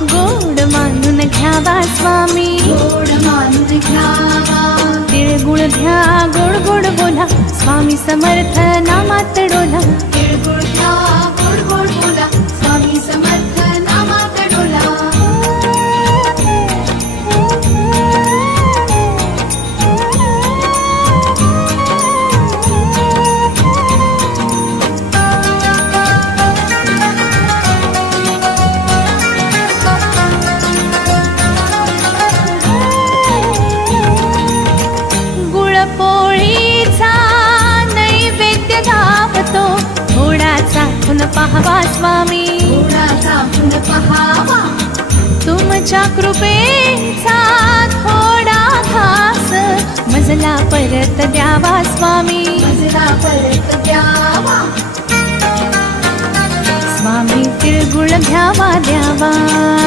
गोड मानून घ्यावा स्वामी, गोड मानून घ्यावा. तिळगुळ घ्या गोड गोड बोला, स्वामी समर्थ नामात डोला. तिळगुळ घ्या गोड गोड बोला, स्वामी समर्थ नामात डोला. गुळपोळीचा नैवेद्य धावतो, थोडा चाखून पाहावा स्वामी, थोडा चाखून पहावा. तुमच्या कृपेचा थोडा घास मजला परत द्यावा स्वामी, मजला परत द्यावा. स्वामी तिळगुळ घ्यावा द्यावा.